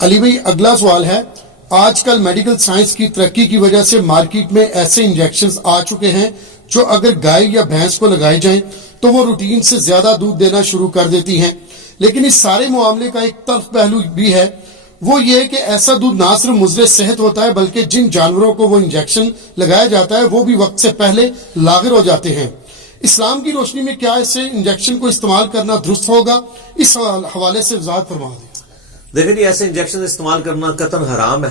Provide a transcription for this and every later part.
علی بھائی اگلا سوال ہے، آج کل میڈیکل سائنس کی ترقی کی وجہ سے مارکیٹ میں ایسے انجیکشنز آ چکے ہیں جو اگر گائے یا بھینس کو لگائے جائیں تو وہ روٹین سے زیادہ دودھ دینا شروع کر دیتی ہیں، لیکن اس سارے معاملے کا ایک تلخ پہلو بھی ہے، وہ یہ ہے کہ ایسا دودھ نہ صرف مضر صحت ہوتا ہے بلکہ جن جانوروں کو وہ انجیکشن لگایا جاتا ہے وہ بھی وقت سے پہلے لاغر ہو جاتے ہیں۔ اسلام کی روشنی میں کیا ایسے انجیکشن کو استعمال کرنا درست ہوگا؟ اس حوالے سے وضاحت فرما دیں۔ دیکھیں جی، ایسے انجیکشن استعمال کرنا قطعاً حرام ہے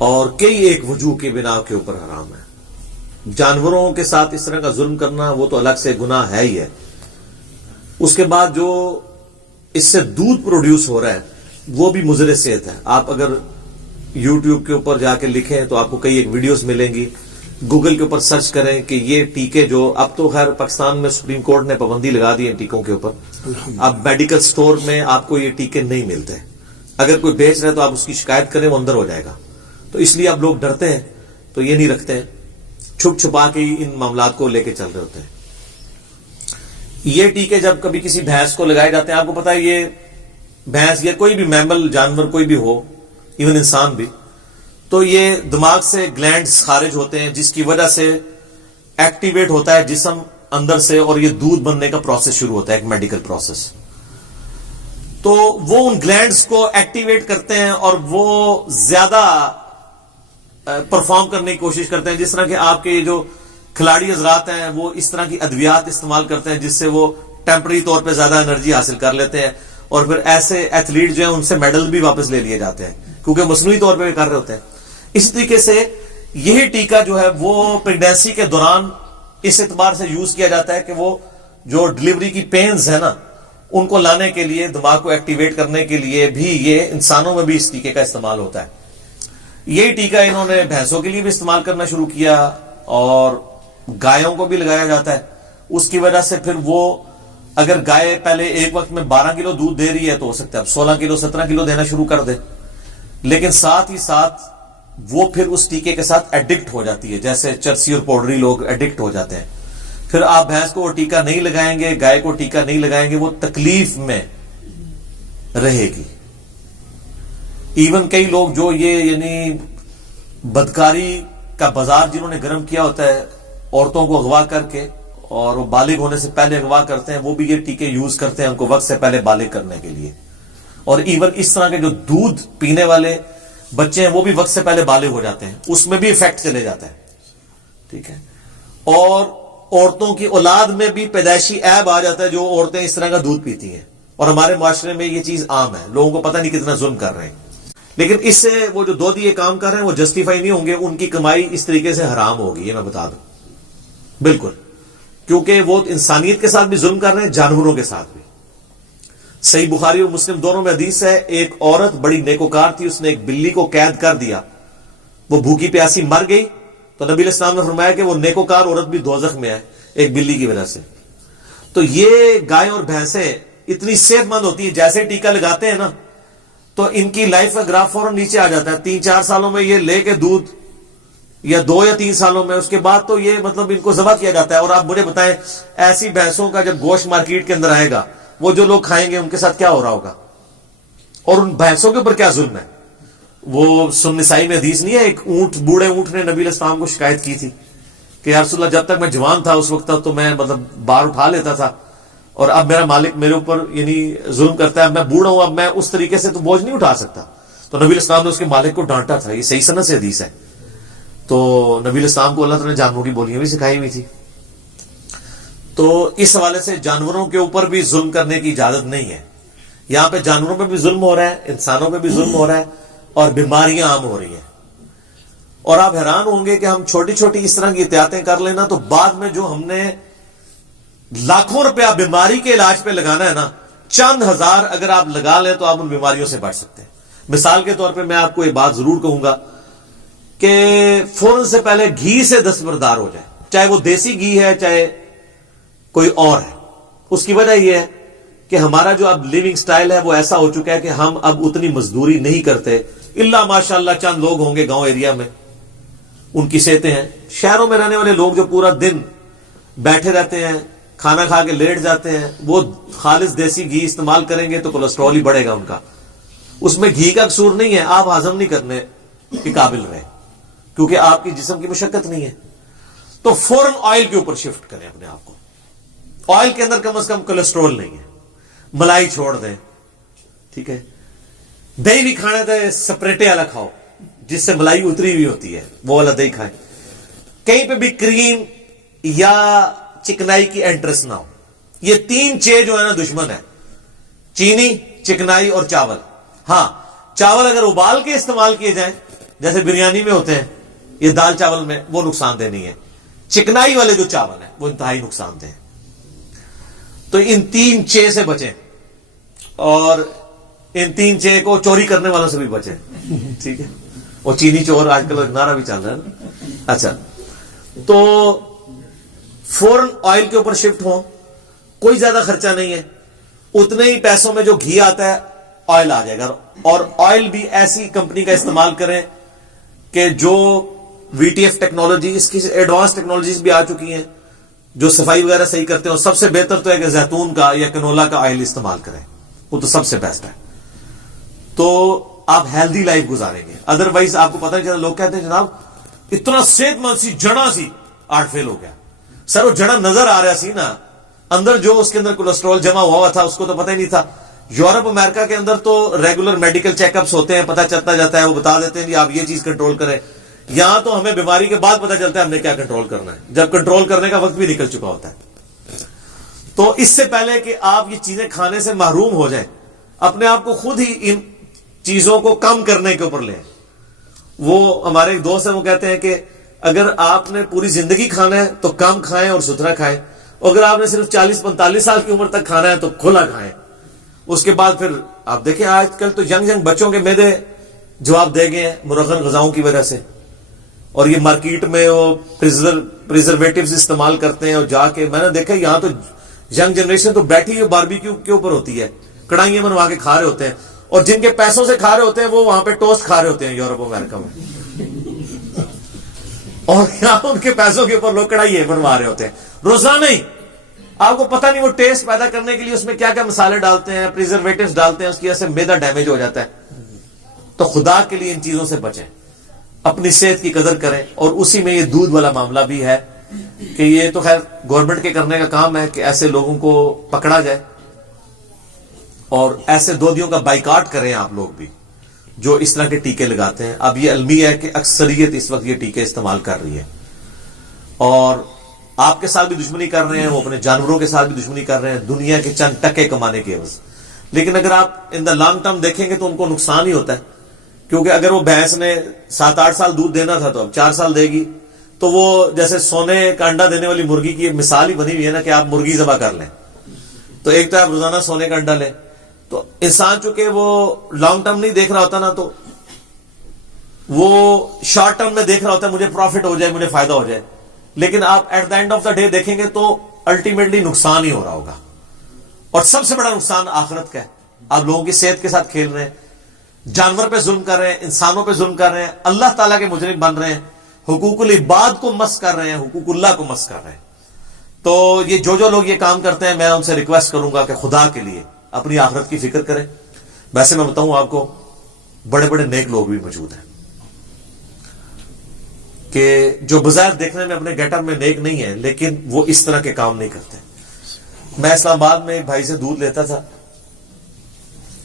اور کئی ایک وجوہ کے بنا کے اوپر حرام ہے۔ جانوروں کے ساتھ اس طرح کا ظلم کرنا وہ تو الگ سے گناہ ہے ہی ہے، اس کے بعد جو اس سے دودھ پروڈیوس ہو رہا ہے وہ بھی مضر صحت ہے۔ آپ اگر یوٹیوب کے اوپر جا کے لکھیں تو آپ کو کئی ایک ویڈیوز ملیں گی، گوگل کے اوپر سرچ کریں کہ یہ ٹیکے جو اب تو خیر پاکستان میں سپریم کورٹ نے پابندی لگا دی ہے ٹیکوں کے اوپر، اب میڈیکل سٹور میں آپ کو یہ ٹیکے نہیں ملتے، اگر کوئی بیچ رہے تو آپ اس کی شکایت کریں وہ اندر ہو جائے گا، تو اس لیے اب لوگ ڈرتے ہیں تو یہ نہیں رکھتے ہیں، چھپ چھپا کے ہی ان معاملات کو لے کے چل رہے ہوتے ہیں۔ یہ ٹیکے جب کبھی کسی بھینس کو لگائے جاتے ہیں، آپ کو پتا ہے یہ بھینس یا کوئی بھی میمل جانور کوئی بھی ہو، ایون انسان بھی، تو یہ دماغ سے گلینڈز خارج ہوتے ہیں جس کی وجہ سے ایکٹیویٹ ہوتا ہے جسم اندر سے اور یہ دودھ بننے کا پروسیس شروع ہوتا ہے، ایک میڈیکل پروسیس۔ تو وہ ان گلینڈز کو ایکٹیویٹ کرتے ہیں اور وہ زیادہ پرفارم کرنے کی کوشش کرتے ہیں، جس طرح کہ آپ کے جو کھلاڑی حضرات ہیں وہ اس طرح کی ادویات استعمال کرتے ہیں جس سے وہ ٹیمپرری طور پہ زیادہ انرجی حاصل کر لیتے ہیں، اور پھر ایسے ایتھلیٹ جو ہیں ان سے میڈل بھی واپس لے لیے جاتے ہیں کیونکہ مصنوعی طور پہ کر رہے ہوتے ہیں۔ اس طریقے سے یہی ٹیکہ جو ہے وہ پریگنینسی کے دوران اس اعتبار سے یوز کیا جاتا ہے کہ وہ جو ڈلیوری کی پینز ہے نا ان کو لانے کے لیے، دماغ کو ایکٹیویٹ کرنے کے لیے بھی یہ انسانوں میں بھی اس ٹیکے کا استعمال ہوتا ہے۔ یہی ٹیکہ انہوں نے بھینسوں کے لیے بھی استعمال کرنا شروع کیا اور گایوں کو بھی لگایا جاتا ہے۔ اس کی وجہ سے پھر وہ اگر گائے پہلے ایک وقت میں 12 کلو دودھ دے رہی ہے تو ہو سکتا ہے اب 16 کلو 17 کلو دینا شروع کر دے، لیکن ساتھ ہی ساتھ وہ پھر اس ٹیکے کے ساتھ ایڈکٹ ہو جاتی ہے، جیسے چرسی اور پاؤڈری لوگ ایڈکٹ ہو جاتے ہیں۔ پھر آپ بھینس کو وہ ٹیکہ نہیں لگائیں گے، گائے کو ٹیکہ نہیں لگائیں گے، وہ تکلیف میں رہے گی۔ ایون کئی لوگ جو یہ یعنی بدکاری کا بازار جنہوں نے گرم کیا ہوتا ہے، عورتوں کو اغوا کر کے اور وہ بالغ ہونے سے پہلے اغوا کرتے ہیں، وہ بھی یہ ٹیکے یوز کرتے ہیں ان کو وقت سے پہلے بالغ کرنے کے لیے۔ اور ایون اس طرح کے جو دودھ پینے والے بچے ہیں وہ بھی وقت سے پہلے بالغ ہو جاتے ہیں، اس میں بھی افیکٹ چلے جاتا ہے، ٹھیک ہے۔ اور عورتوں کی اولاد میں بھی پیدائشی عیب آ جاتا ہے جو عورتیں اس طرح کا دودھ پیتی ہیں، اور ہمارے معاشرے میں یہ چیز عام ہے، لوگوں کو پتہ نہیں کتنا ظلم کر رہے ہیں، لیکن اس سے وہ جو دو یہ کام کر رہے ہیں وہ جسٹیفائی نہیں ہوں گے، ان کی کمائی اس طریقے سے حرام ہوگی، یہ میں بتا دوں بالکل، کیونکہ وہ انسانیت کے ساتھ بھی ظلم کر رہے ہیں، جانوروں کے ساتھ بھی۔ صحیح بخاری اور مسلم دونوں میں حدیث ہے، ایک عورت بڑی نیکوکار تھی، اس نے ایک بلی کو قید کر دیا، وہ بھوکی پیاسی مر گئی تو نبی علیہ السلام نے فرمایا کہ وہ نیکوکار عورت بھی دوزخ میں ہے ایک بلی کی وجہ سے۔ تو یہ گائے اور بھینسیں اتنی صحت مند ہوتی ہیں، جیسے ٹیکہ لگاتے ہیں نا تو ان کی لائف کا گراف فوراً نیچے آ جاتا ہے، 3-4 سالوں میں یہ لے کے دودھ، یا 2 یا 3 سالوں میں، اس کے بعد تو یہ مطلب ان کو ذبح کیا جاتا ہے۔ اور آپ مجھے بتائیں ایسی بھینسوں کا جب گوشت مارکیٹ کے اندر آئے گا، وہ جو لوگ کھائیں گے ان کے ساتھ کیا ہو رہا ہوگا، اور ان بھینسوں کے اوپر کیا ظلم ہے۔ وہ سنن نسائی میں حدیث نہیں ہے، ایک اونٹ، بوڑھے اونٹ نے نبی علیہ السلام کو شکایت کی تھی کہ یا رسول اللہ جب تک میں جوان تھا اس وقت تک تو میں مطلب بار اٹھا لیتا تھا، اور اب میرا مالک میرے اوپر یعنی ظلم کرتا ہے، اب میں بوڑھا ہوں، اب میں اس طریقے سے تو بوجھ نہیں اٹھا سکتا۔ تو نبی علیہ السلام نے اس کے مالک کو ڈانٹا تھا، یہ صحیح سند سے حدیث ہے۔ تو نبی علیہ السلام کو اللہ تعالیٰ نے جانوروں کی بولیاں بھی سکھائی ہوئی تھی۔ تو اس حوالے سے جانوروں کے اوپر بھی ظلم کرنے کی اجازت نہیں ہے۔ یہاں پہ جانوروں پہ بھی ظلم ہو رہا ہے، انسانوں پہ بھی ظلم ہو رہا ہے، اور بیماریاں عام ہو رہی ہیں۔ اور آپ حیران ہوں گے کہ ہم چھوٹی چھوٹی اس طرح کی احتیاطیں کر لینا تو بعد میں جو ہم نے لاکھوں روپیہ بیماری کے علاج پہ لگانا ہے نا، چند ہزار اگر آپ لگا لیں تو آپ ان بیماریوں سے بچ سکتے ہیں۔ مثال کے طور پہ میں آپ کو یہ بات ضرور کہوں گا کہ فوراً سے پہلے گھی سے دستبردار ہو جائے، چاہے وہ دیسی گھی ہے چاہے کوئی اور ہے۔ اس کی وجہ یہ ہے کہ ہمارا جو اب لیونگ سٹائل ہے وہ ایسا ہو چکا ہے کہ ہم اب اتنی مزدوری نہیں کرتے، الا ماشاءاللہ چند لوگ ہوں گے گاؤں ایریا میں ان کی صحتیں ہیں۔ شہروں میں رہنے والے لوگ جو پورا دن بیٹھے رہتے ہیں، کھانا کھا کے لیٹ جاتے ہیں، وہ خالص دیسی گھی استعمال کریں گے تو کولیسٹرول ہی بڑھے گا ان کا، اس میں گھی کا قصور نہیں ہے, آپ ہضم نہیں کرنے کے قابل رہے کیونکہ آپ کی جسم کی مشقت نہیں ہے, تو فوراً آئل کے اوپر شفٹ کریں اپنے آپ کو. آئل کے اندر کم از کم کولیسٹرول نہیں ہے, ملائی چھوڑ دیں, ٹھیک ہے. دہی بھی کھانے دیں, سپریٹے والا کھاؤ جس سے ملائی اتری ہوئی ہوتی ہے, وہ والا دہی کھائیں. کہیں پہ بھی کریم یا چکنائی کی انٹرسٹ نہ ہو. یہ تین چیز جو ہے نا دشمن ہے, چینی, چکنائی اور چاول. ہاں چاول اگر ابال کے استعمال کیے جائیں جیسے بریانی میں ہوتے ہیں, یہ دال چاول میں, وہ نقصان دہ نہیں ہے. چکنائی والے جو چاول ہیں وہ انتہائی نقصان دہ ہیں. تو ان تین چے سے بچیں, اور ان تین چے کو چوری کرنے والوں سے بھی بچیں, ٹھیک ہے. اور چینی چور آج کل نعرہ بھی چل رہا ہے. اچھا, تو فوراً آئل کے اوپر شفٹ ہو, کوئی زیادہ خرچہ نہیں ہے, اتنے ہی پیسوں میں جو گھی آتا ہے آئل آ جائے گا. اور آئل بھی ایسی کمپنی کا استعمال کریں کہ جو وی ٹی ایف ٹیکنالوجی, اس کی ایڈوانس ٹیکنالوجیز بھی آ چکی ہیں جو صفائی وغیرہ صحیح کرتے ہیں. اور سب سے بہتر تو ہے کہ زیتون کا یا کنولا کا آئل استعمال کریں, وہ تو سب سے بیسٹ ہے. تو آپ ہیلدی لائف گزاریں گے. ادروائز آپ کو پتہ نہیں چلا, لوگ کہتے ہیں جناب اتنا صحت مند سی جڑا سی آرٹ فیل ہو گیا. سر وہ جڑا نظر آ رہا سی نا, اندر جو اس کے اندر کولیسٹرول جمع ہوا تھا اس کو تو پتہ ہی نہیں تھا. یورپ امریکہ کے اندر تو ریگولر میڈیکل چیک اپس ہوتے ہیں, پتہ چلتا جاتا ہے, وہ بتا دیتے ہیں کہ آپ یہ چیز کنٹرول کریں. یہاں تو ہمیں بیماری کے بعد پتہ چلتا ہے ہم نے کیا کنٹرول کرنا ہے, جب کنٹرول کرنے کا وقت بھی نکل چکا ہوتا ہے. تو اس سے پہلے کہ آپ یہ چیزیں کھانے سے محروم ہو جائیں, اپنے آپ کو خود ہی ان چیزوں کو کم کرنے کے اوپر لیں. وہ ہمارے ایک دوست ہیں, وہ کہتے ہیں کہ اگر آپ نے پوری زندگی کھانا ہے تو کم کھائیں اور ستھرا کھائیں, اگر آپ نے صرف 40-45 سال کی عمر تک کھانا ہے تو کھلا کھائیں. اس کے بعد پھر آپ دیکھیں آج کل تو ینگ بچوں کے معدے جواب دے گئے ہیں مرغن غذاؤں کی وجہ سے. اور یہ مارکیٹ میں وہ پریزرویٹیوز استعمال کرتے ہیں, اور جا کے میں نے دیکھا یہاں تو ینگ جنریشن تو بیٹھی باربیکیو کے اوپر ہوتی ہے, کڑھائیاں بنوا کے کھا رہے ہوتے ہیں. اور جن کے پیسوں سے کھا رہے ہوتے ہیں وہ وہاں پہ ٹوسٹ کھا رہے ہوتے ہیں یورپ امریکہ میں, اور یہاں ان کے پیسوں کے اوپر لوگ کڑھائی بنوا رہے ہوتے ہیں روزانہ ہی. آپ کو پتہ نہیں وہ ٹیسٹ پیدا کرنے کے لیے اس میں کیا کیا مسالے ڈالتے ہیں, پریزرویٹیوز ڈالتے ہیں, اس کی وجہ سے میدا ڈیمیج ہو جاتا ہے. تو خدا کے لیے ان چیزوں سے بچیں, اپنی صحت کی قدر کریں. اور اسی میں یہ دودھ والا معاملہ بھی ہے کہ یہ تو خیر گورنمنٹ کے کرنے کا کام ہے کہ ایسے لوگوں کو پکڑا جائے, اور ایسے دودھیوں کا بائیکاٹ کریں آپ لوگ بھی جو اس طرح کے ٹیکے لگاتے ہیں. اب یہ علمی ہے کہ اکثریت اس وقت یہ ٹیکے استعمال کر رہی ہے, اور آپ کے ساتھ بھی دشمنی کر رہے ہیں, وہ اپنے جانوروں کے ساتھ بھی دشمنی کر رہے ہیں دنیا کے چند ٹکے کمانے کے عوض. لیکن اگر آپ ان دا لانگ ٹرم دیکھیں گے تو ان کو نقصان ہی ہوتا ہے, کیونکہ اگر وہ بھینس نے 7-8 سال دودھ دینا تھا تو اب 4 سال دے گی. تو وہ جیسے سونے کا انڈا دینے والی مرغی کی مثال ہی بنی ہوئی ہے نا, کہ آپ مرغی ذبح کر لیں تو ایک تو آپ روزانہ سونے کا انڈا لیں. تو انسان چونکہ وہ لانگ ٹرم نہیں دیکھ رہا ہوتا نا, تو وہ شارٹ ٹرم میں دیکھ رہا ہوتا ہے مجھے پروفٹ ہو جائے, مجھے فائدہ ہو جائے. لیکن آپ at the end of the day دیکھیں گے تو الٹیمیٹلی نقصان ہی ہو رہا ہوگا. اور سب سے بڑا نقصان آخرت کا ہے. آپ لوگوں کی صحت کے ساتھ کھیل رہے ہیں, جانور پہ ظلم کر رہے ہیں, انسانوں پہ ظلم کر رہے ہیں, اللہ تعالیٰ کے مجرم بن رہے ہیں, حقوق العباد کو مس کر رہے ہیں, حقوق اللہ کو مس کر رہے ہیں. تو یہ جو لوگ یہ کام کرتے ہیں, میں ان سے ریکویسٹ کروں گا کہ خدا کے لیے اپنی آخرت کی فکر کریں. ویسے میں بتاؤں آپ کو بڑے بڑے نیک لوگ بھی موجود ہیں کہ جو بظاہر دیکھنے میں اپنے گیٹ اپ میں نیک نہیں ہے, لیکن وہ اس طرح کے کام نہیں کرتے. میں اسلام آباد میں ایک بھائی سے دودھ لیتا تھا,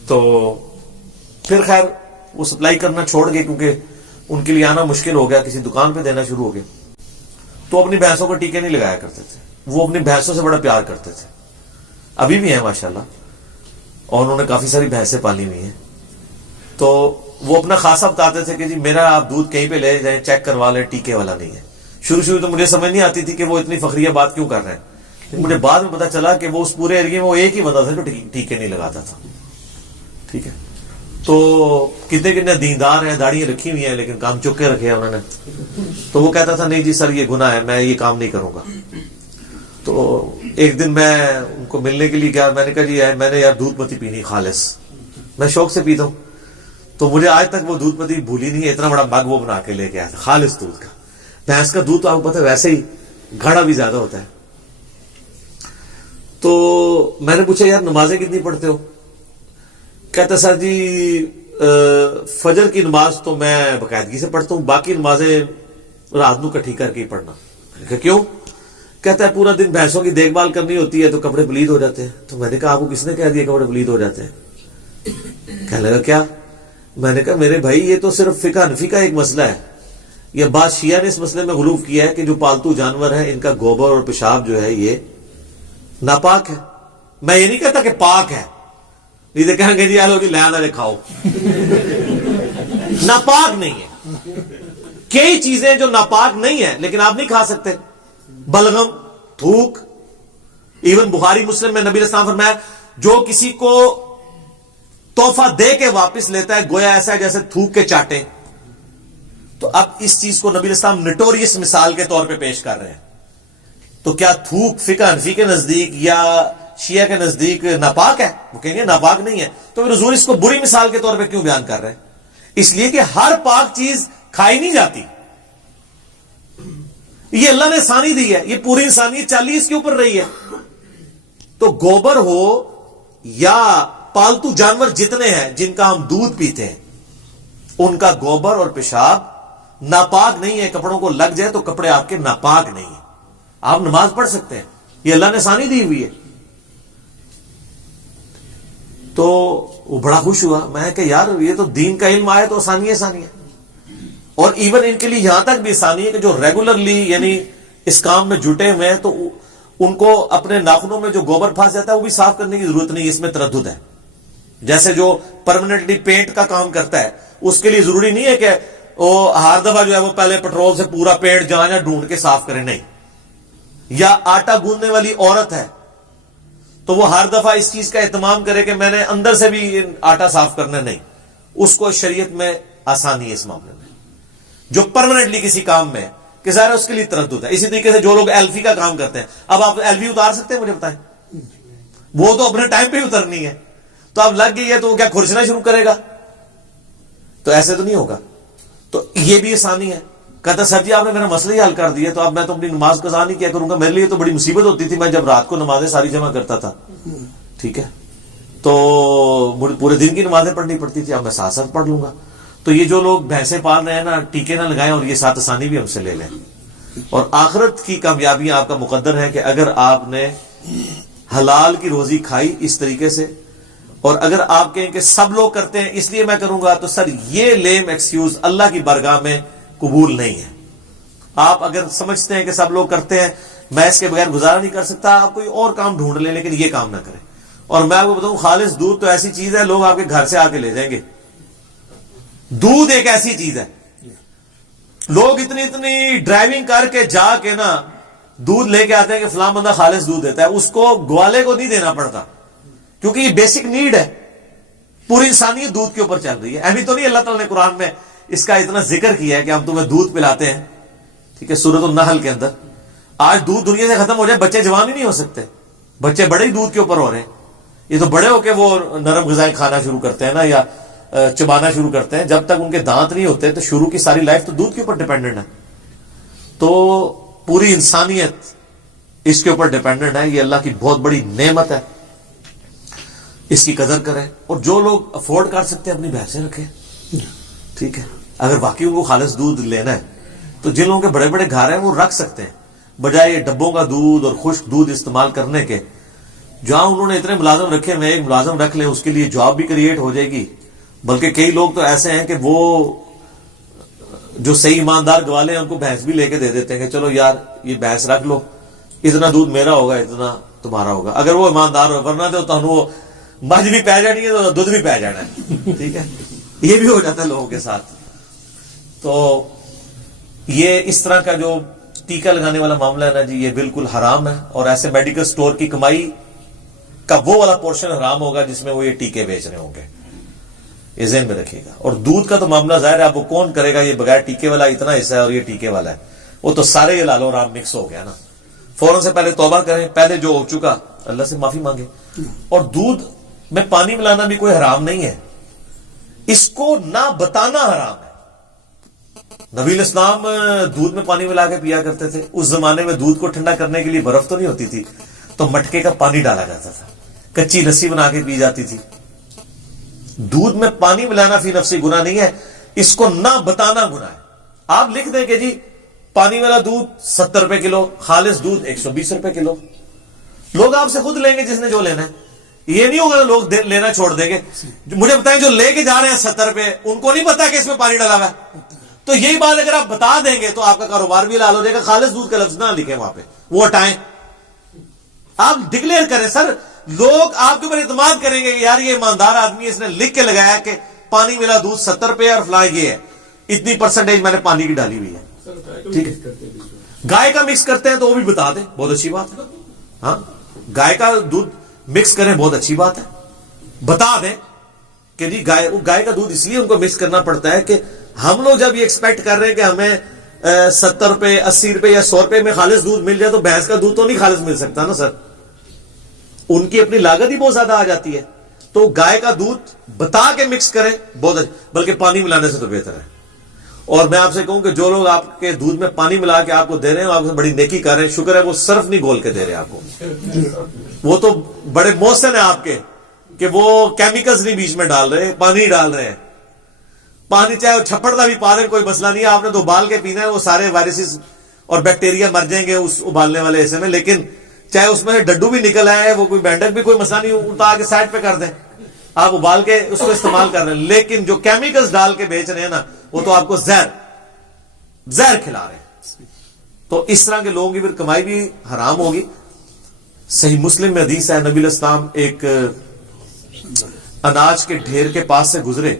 تو پھر خیر وہ سپلائی کرنا چھوڑ گئے کیونکہ ان کے لیے آنا مشکل ہو گیا, کسی دکان پہ دینا شروع ہو گئے. تو اپنی بھینسوں کو ٹیکے نہیں لگایا کرتے تھے. وہ اپنی بھینسوں سے بڑا پیار کرتے تھے, ابھی بھی ہیں ماشاءاللہ, اور انہوں نے کافی ساری بھینسیں پالی ہوئی ہیں. تو وہ اپنا خاصہ بتاتے تھے کہ جی میرا آپ دودھ کہیں پہ لے جائیں چیک کروا لیں, ٹیکے والا نہیں ہے. شروع تو مجھے سمجھ نہیں آتی تھی کہ وہ اتنی فخریہ بات کیوں کر رہے ہیں, لیکن مجھے بعد میں پتا چلا کہ وہ اس پورے ایریے میں وہ ایک ہی بندہ تھا جو ٹیکے نہیں لگاتا تھا. ٹھیک ہے, تو کتنے دیندار ہیں, داڑیاں رکھی ہوئی ہیں, لیکن کام چک کے رکھے ہیں انہوں نے. تو وہ کہتا تھا نہیں جی سر یہ گناہ ہے, میں یہ کام نہیں کروں گا. تو ایک دن میں ان کو ملنے کے لیے گیا, میں نے کہا جی میں نے یار دودھ پتی پینی خالص, میں شوق سے پیتا ہوں. تو مجھے آج تک وہ دودھ پتی بھولی نہیں ہے, اتنا بڑا مگ وہ بنا کے لے کے آیا تھا خالص دودھ کا. بھینس کا دودھ تو آپ کو پتہ ہے ویسے ہی گاڑھا بھی زیادہ ہوتا ہے. تو میں نے پوچھا یار نمازیں کتنی پڑھتے ہو؟ کہتا سر جی فجر کی نماز تو میں باقاعدگی سے پڑھتا ہوں، باقی نمازیں رات نو کٹھی کر کے ہی پڑھنا. میں نے کہا کیوں؟ کہتا ہے پورا دن بھینسوں کی دیکھ بھال کرنی ہوتی ہے تو کپڑے پلید ہو جاتے ہیں. تو میں نے کہا آپ کو کس نے کہہ دیا کپڑے پلید ہو جاتے ہیں؟ کہنے لگا کیا؟ میں نے کہا میرے بھائی یہ تو صرف فقہ حنفی کا ایک مسئلہ ہے. یہ بعض شیعہ نے اس مسئلے میں غلو کیا ہے کہ جو پالتو جانور ہیں ان کا گوبر اور پیشاب جو ہے یہ ناپاک ہے. میں یہ نہیں کہتا کہ پاک ہے، نہیں تو کہیں گے جی آلو جی لہٰذا دے کھاؤ. ناپاک نہیں ہے. کئی چیزیں جو ناپاک نہیں ہے لیکن آپ نہیں کھا سکتے. بلغم، تھوک. ایون بخاری مسلم میں نبی علیہ السلام فرمایا جو کسی کو تحفہ دے کے واپس لیتا ہے گویا ایسا ہے جیسے تھوک کے چاٹے. تو اب اس چیز کو نبی علیہ السلام نٹوریس مثال کے طور پہ پیش کر رہے ہیں. تو کیا تھوک فقہ حنفی کے نزدیک یا شیعہ کے نزدیک ناپاک ہے؟ وہ کہیں گے ناپاک نہیں ہے. تو پھر حضور اس کو بری مثال کے طور پہ کیوں بیان کر رہے ہیں؟ اس لیے کہ ہر پاک چیز کھائی نہیں جاتی. یہ اللہ نے آسانی دی ہے، یہ پوری انسانیت چالی اس کے اوپر رہی ہے. تو گوبر ہو یا پالتو جانور جتنے ہیں جن کا ہم دودھ پیتے ہیں ان کا گوبر اور پیشاب ناپاک نہیں ہے. کپڑوں کو لگ جائے تو کپڑے آپ کے ناپاک نہیں ہیں، آپ نماز پڑھ سکتے ہیں. یہ اللہ نے آسانی دی ہوئی ہے. تو وہ بڑا خوش ہوا. میں کہ یار یہ تو دین کا علم آئے تو آسانی ہے. اور ایون ان کے لیے یہاں تک بھی آسانی ہے کہ جو ریگولرلی یعنی اس کام میں جٹے ہوئے ہیں تو ان کو اپنے ناخنوں میں جو گوبر پھنس جاتا ہے وہ بھی صاف کرنے کی ضرورت نہیں. اس میں تردد ہے. جیسے جو پرماننٹلی پینٹ کا کام کرتا ہے اس کے لیے ضروری نہیں ہے کہ وہ ہر دفعہ جو ہے وہ پہلے پیٹرول سے پورا پینٹ جہاں جہاں ڈھونڈ کے صاف کرے. نہیں. یا آٹا گوندنے والی عورت ہے تو وہ ہر دفعہ اس چیز کا اہتمام کرے کہ میں نے اندر سے بھی آٹا صاف کرنا. نہیں. اس کو شریعت میں آسانی ہے اس معاملے میں. جو پرماننٹلی کسی کام میں کہ ظاہر اس کے لیے تردد ہے. اسی طریقے سے جو لوگ ایلفی کا کام کرتے ہیں، اب آپ ایلفی اتار سکتے ہیں؟ مجھے بتائیں. وہ تو اپنے ٹائم پہ ہی اترنی ہے. تو اب لگ گئی ہے تو وہ کیا کھرچنا شروع کرے گا؟ تو ایسے تو نہیں ہوگا. تو یہ بھی آسانی ہے. کہتا سر جی آپ نے میرا مسئلہ ہی حل کر دیا تو اب میں تو اپنی نماز قضا نہیں کیا کروں گا. میرے لیے تو بڑی مصیبت ہوتی تھی میں جب رات کو نمازیں ساری جمع کرتا تھا. ٹھیک ہے تو پورے دن کی نمازیں پڑھنی پڑتی تھی، اب میں ساتھ ساتھ پڑھ لوں گا. تو یہ جو لوگ بھینسیں پال رہے ہیں نا ٹیکے نہ لگائیں اور یہ ساتھ آسانی بھی ہم سے لے لیں. اور آخرت کی کامیابیاں آپ کا مقدر ہے کہ اگر آپ نے حلال کی روزی کھائی اس طریقے سے. اور اگر آپ کہیں کہ سب لوگ کرتے ہیں اس لیے میں کروں گا تو سر یہ لیم ایکسکیوز اللہ کی بارگاہ میں قبول نہیں ہے. آپ اگر سمجھتے ہیں کہ سب لوگ کرتے ہیں میں اس کے بغیر گزارا نہیں کر سکتا، آپ کوئی اور کام ڈھونڈ لیں لیکن یہ کام نہ کریں. اور میں آپ کو بتاؤں خالص دودھ تو ایسی چیز ہے لوگ آپ کے گھر سے آ کے لے جائیں گے. دودھ ایک ایسی چیز ہے لوگ اتنی ڈرائیونگ کر کے جا کے نا دودھ لے کے آتے ہیں کہ فلاں بندہ خالص دودھ دیتا ہے. اس کو گوالے کو نہیں دینا پڑتا کیونکہ یہ بیسک نیڈ ہے. پوری انسانیت دودھ کے اوپر چل رہی ہے. ابھی تو نہیں اللہ تعالیٰ نے قرآن میں اس کا اتنا ذکر کیا ہے کہ ہم تمہیں دودھ پلاتے ہیں. ٹھیک ہے سورۃ النحل کے اندر. آج دودھ دنیا سے ختم ہو جائے بچے جوان ہی نہیں ہو سکتے. بچے بڑے ہی دودھ کے اوپر ہو رہے ہیں. یہ تو بڑے ہو کے وہ نرم غذائیں کھانا شروع کرتے ہیں نا یا چبانا شروع کرتے ہیں. جب تک ان کے دانت نہیں ہوتے تو شروع کی ساری لائف تو دودھ کے اوپر ڈیپینڈنٹ ہے. تو پوری انسانیت اس کے اوپر ڈیپینڈنٹ ہے. یہ اللہ کی بہت بڑی نعمت ہے، اس کی قدر کریں. اور جو لوگ افورڈ کر سکتے ہیں اپنی بھینسیں رکھیں. ٹھیک ہے اگر واقعی ان کو خالص دودھ لینا ہے تو جن لوگوں کے بڑے بڑے گھر ہیں وہ رکھ سکتے ہیں بجائے یہ ڈبوں کا دودھ اور خشک دودھ استعمال کرنے کے. جہاں انہوں نے اتنے ملازم رکھے ہوئے ایک ملازم رکھ لیں اس کے لیے جاب بھی کریٹ ہو جائے گی. بلکہ کئی لوگ تو ایسے ہیں کہ وہ جو صحیح ایماندار گوالے ہیں ان کو بھینس بھی لے کے دے دیتے ہیں کہ چلو یار یہ بھینس رکھ لو، اتنا دودھ میرا ہوگا اتنا تمہارا ہوگا. اگر وہ ایماندار ہو، ورنہ تو تمہیں وہ مجھ بھی پی جانی ہے تو دودھ بھی پی جانا ہے. ٹھیک ہے یہ بھی ہو جاتا ہے لوگوں کے ساتھ. تو یہ اس طرح کا جو ٹیکہ لگانے والا معاملہ ہے نا جی یہ بالکل حرام ہے. اور ایسے میڈیکل سٹور کی کمائی کا وہ والا پورشن حرام ہوگا جس میں وہ یہ ٹیکے بیچ رہے ہوں گے. یہ ذہن میں رکھیے گا. اور دودھ کا تو معاملہ ظاہر ہے اب وہ کون کرے گا یہ بغیر ٹیکے والا اتنا حصہ ہے اور یہ ٹیکے والا ہے. وہ تو سارے یہ لالو رام مکس ہو گیا نا. فوراً سے پہلے توبہ کریں، پہلے جو ہو چکا اللہ سے معافی مانگے. اور دودھ میں پانی ملانا بھی کوئی حرام نہیں ہے، اس کو نہ بتانا حرام ہے. نبی علیہ السلام دودھ میں پانی ملا کے پیا کرتے تھے. اس زمانے میں دودھ کو ٹھنڈا کرنے کے لیے برف تو نہیں ہوتی تھی تو مٹکے کا پانی ڈالا جاتا تھا، کچی لسی بنا کے پی جاتی تھی. دودھ میں پانی ملانا فی نفسی گناہ نہیں ہے، اس کو نہ بتانا گناہ ہے. آپ لکھ دیں کہ جی پانی والا دودھ 70 روپے کلو، خالص دودھ 120 روپے کلو. لوگ آپ سے خود لیں گے جس نے جو لینا ہے. یہ نہیں ہوگا لوگ لینا چھوڑ دیں گے. مجھے بتائیں جو لے کے جا رہے ہیں 70 روپے، ان کو نہیں پتا کہ اس میں پانی ڈلا ہوا ہے. تو یہی بات اگر آپ بتا دیں گے تو آپ کا کاروبار بھی حلال ہو جائے گا. خالص دودھ کا لفظ نہ لکھیں وہاں پہ، وہ ہٹائیں. آپ ڈکلیئر کریں. سر لوگ آپ کے اوپر اعتماد کریں گے کہ یار یہ ایماندار آدمی ہے، اس نے لکھ کے لگایا کہ پانی ملا دودھ 70 روپے اور فلاں یہ ہے، اتنی پرسنٹیج میں نے پانی کی ڈالی ہوئی ہے. ٹھیک ہے، گائے کا مکس کرتے ہیں تو وہ بھی بتا دیں، بہت اچھی بات ہے. ہاں گائے کا دودھ مکس کریں، بہت اچھی بات ہے. بتا دیں کہ جی گائے کا دودھ اس لیے ان کو مکس کرنا پڑتا ہے کہ ہم لوگ جب یہ ایکسپیکٹ کر رہے ہیں کہ ہمیں 70 روپے 80 روپے یا 100 روپے میں خالص دودھ مل جائے، تو بھینس کا دودھ تو نہیں خالص مل سکتا نا سر. ان کی اپنی لاگت ہی بہت زیادہ آ جاتی ہے. تو گائے کا دودھ بتا کے مکس کریں، بہت اچھا، بلکہ پانی ملانے سے تو بہتر ہے. اور میں آپ سے کہوں کہ جو لوگ آپ کے دودھ میں پانی ملا کے آپ کو دے رہے ہیں، آپ سے بڑی نیکی کر رہے ہیں. شکر ہے وہ صرف نہیں گھول کے دے رہے آپ کو. وہ تو بڑے محسن ہیں آپ کے کہ وہ کیمیکلز نہیں بیچ میں ڈال رہے، پانی ڈال رہے ہیں. پانی چاہے وہ چھپڑ کا بھی پا دیں کوئی مسئلہ نہیں ہے، آپ نے تو ابال کے پینا ہے. وہ سارے وائرسز اور بیکٹیریا مر جائیں گے اس ابالنے والے حصے میں. لیکن چاہے اس میں ڈڈو بھی نکل آئے، وہ کوئی بینڈک بھی کوئی مسئلہ نہیں، اتار کے سائڈ پہ کر دیں، آپ ابال کے اس کو استعمال کر رہے ہیں. لیکن جو کیمیکلز ڈال کے بیچ رہے ہیں نا، وہ تو آپ کو زہر کھلا رہے ہیں. تو اس طرح کے لوگوں کی پھر کمائی بھی حرام ہوگی. صحیح مسلم میں حدیث ہے، نبی علیہ السلام ایک اناج کے ڈھیر کے پاس سے گزرے،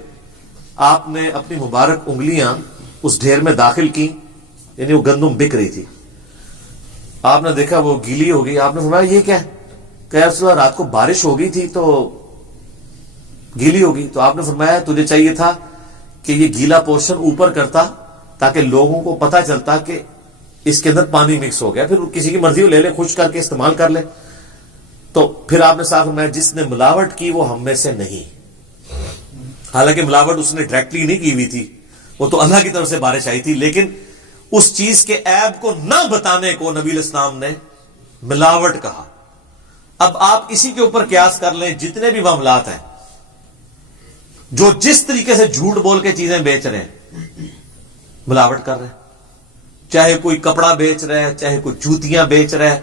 آپ نے اپنی مبارک انگلیاں اس ڈھیر میں داخل کی، یعنی وہ گندم بک رہی تھی. آپ نے دیکھا وہ گیلی ہو گئی. آپ نے فرمایا یہ کیا ہے؟ کہ یا رسول اللہ رات کو بارش ہو گئی تھی تو گیلی ہو گئی. تو آپ نے فرمایا تجھے چاہیے تھا کہ یہ گیلا پورشن اوپر کرتا تاکہ لوگوں کو پتا چلتا کہ اس کے اندر پانی مکس ہو گیا، پھر کسی کی مرضی ہو لے لے، خشک کر کے استعمال کر لے. تو پھر آپ نے صاف فرمایا جس نے ملاوٹ کی وہ ہم میں سے نہیں. حالانکہ ملاوٹ اس نے ڈائریکٹلی نہیں کی ہوئی تھی، وہ تو اللہ کی طرف سے بارش آئی تھی. لیکن اس چیز کے عیب کو نہ بتانے کو نبی علیہ السلام نے ملاوٹ کہا. اب آپ اسی کے اوپر قیاس کر لیں، جتنے بھی معاملات ہیں جو جس طریقے سے جھوٹ بول کے چیزیں بیچ رہے ہیں، ملاوٹ کر رہے ہیں. چاہے کوئی کپڑا بیچ رہا ہے، چاہے کوئی جوتیاں بیچ رہا ہے،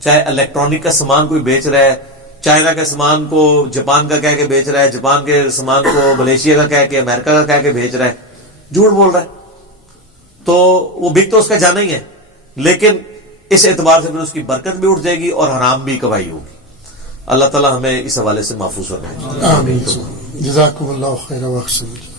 چاہے الیکٹرانک کا سامان کوئی بیچ رہا ہے، چائنا کے سامان کو جاپان کا کہہ کے بیچ رہا ہے، جاپان کے سامان کو ملیشیا کا کہہ کے، امریکہ کا کہہ کے بیچ رہا ہے، جھوٹ بول رہا ہے. تو وہ بک تو اس کا جانا ہی ہے، لیکن اس اعتبار سے پھر اس کی برکت بھی اٹھ جائے گی اور حرام بھی کمائی ہوگی. اللہ تعالیٰ ہمیں اس حوالے سے محفوظ رکھے. آمین. جزاکم اللہ خیر و احسن.